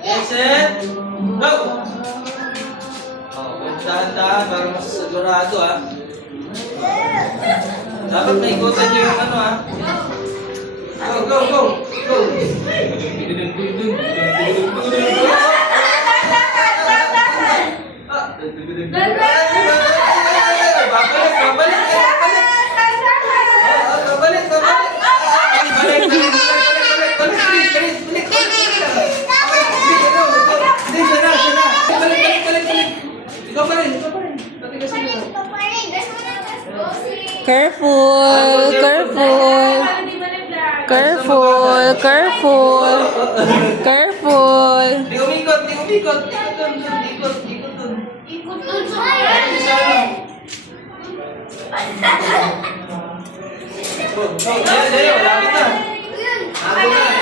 Get set, go! Oh, dahan-dahan para mas sigurado ah. Dapat may ikutan nyo yung ano ah. Go, go, go! Go! Babalik, babalik, babalik! Babalik, babalik! Balik, balik, balik, balik, balik, balik, hindi, siya na. Balik, balik, balik. Ikaw pa rin. Patigasin mo. Careful, careful. Careful, careful. Careful. Di umikot. Ikot dun. Ikot dun sa Isa lang. Go, go, dali, malapit na. Ako na.